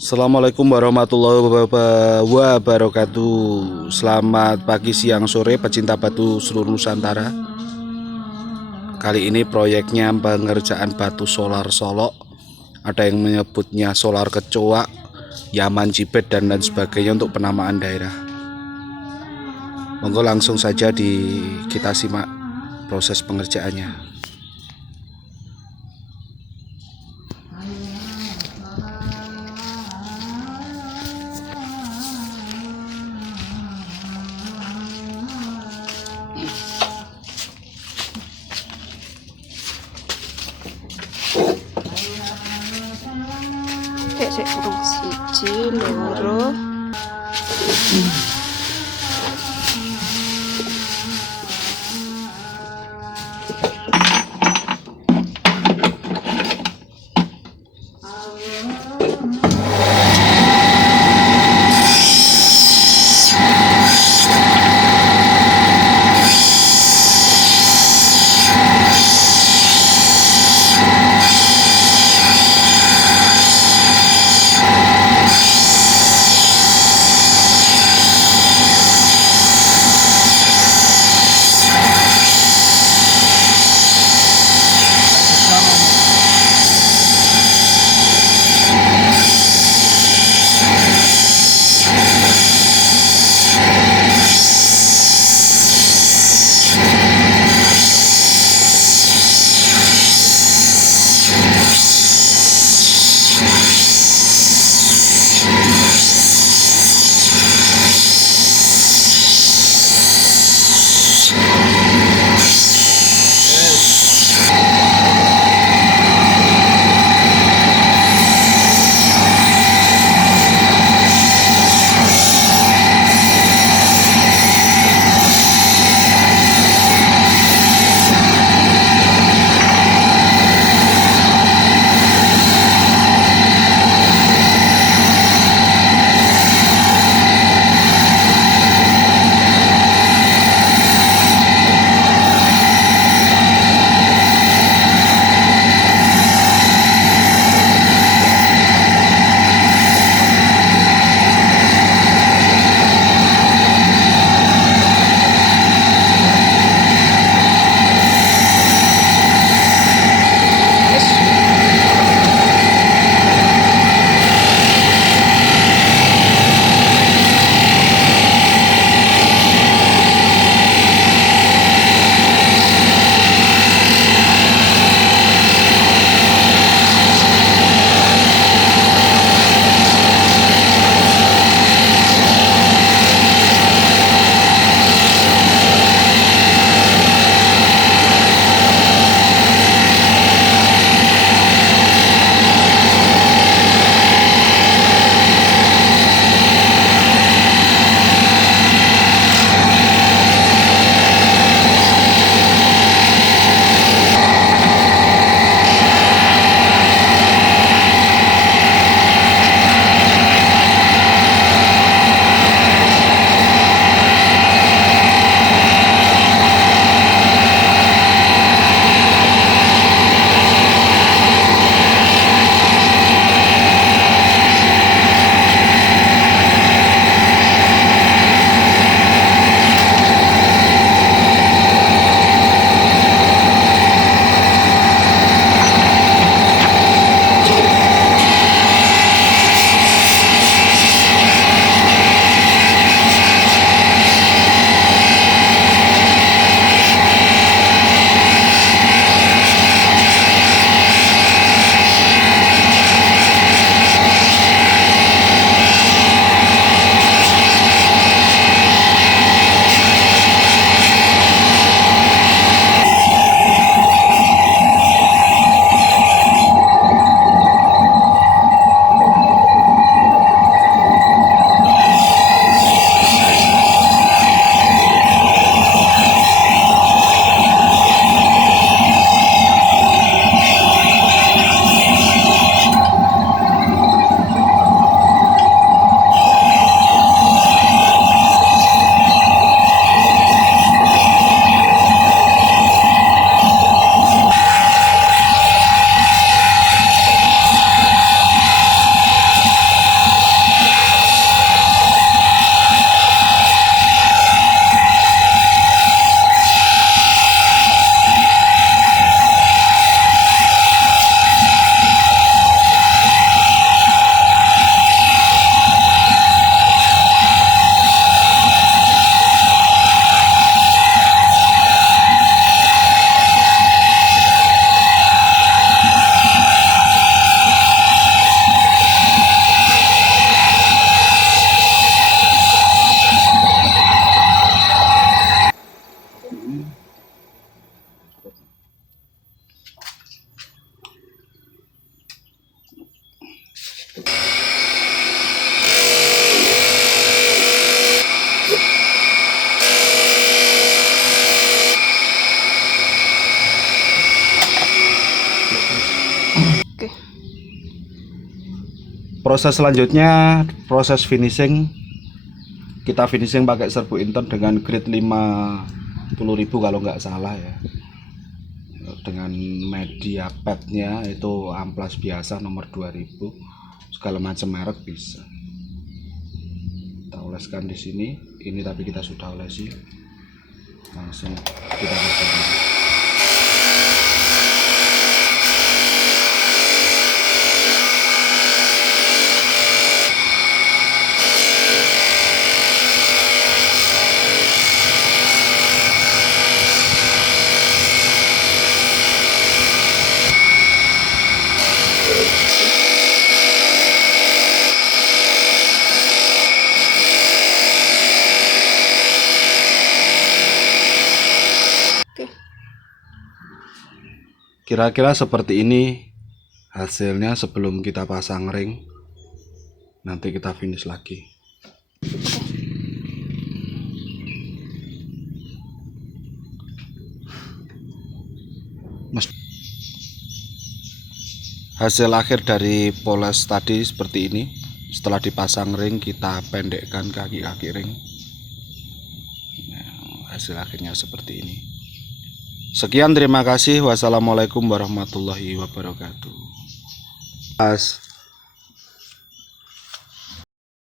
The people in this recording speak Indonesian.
Assalamualaikum warahmatullahi wabarakatuh. Selamat pagi, siang, sore pecinta batu seluruh Nusantara. Kali ini proyeknya pengerjaan batu solar Solo. Ada yang menyebutnya solar kecoa, Yaman Jibet dan lain sebagainya untuk penamaan daerah. Monggo langsung saja kita simak proses pengerjaannya. Sik burung siji, loro. Oke. Proses selanjutnya proses finishing. Kita finishing pakai serbu Inton dengan grade 50.000 kalau nggak salah ya. Dengan media padnya itu amplas biasa nomor 2000, segala macam merek bisa. Kita oleskan di sini. Ini tapi kita sudah olesi. Langsung kita oleskan. Kira-kira seperti ini hasilnya sebelum kita pasang ring. Nanti kita finish lagi. Hasil akhir dari poles tadi seperti ini. Setelah dipasang ring, kita pendekkan kaki-kaki ring. Nah, hasil akhirnya seperti ini. Sekian, terima kasih. Wassalamualaikum warahmatullahi wabarakatuh.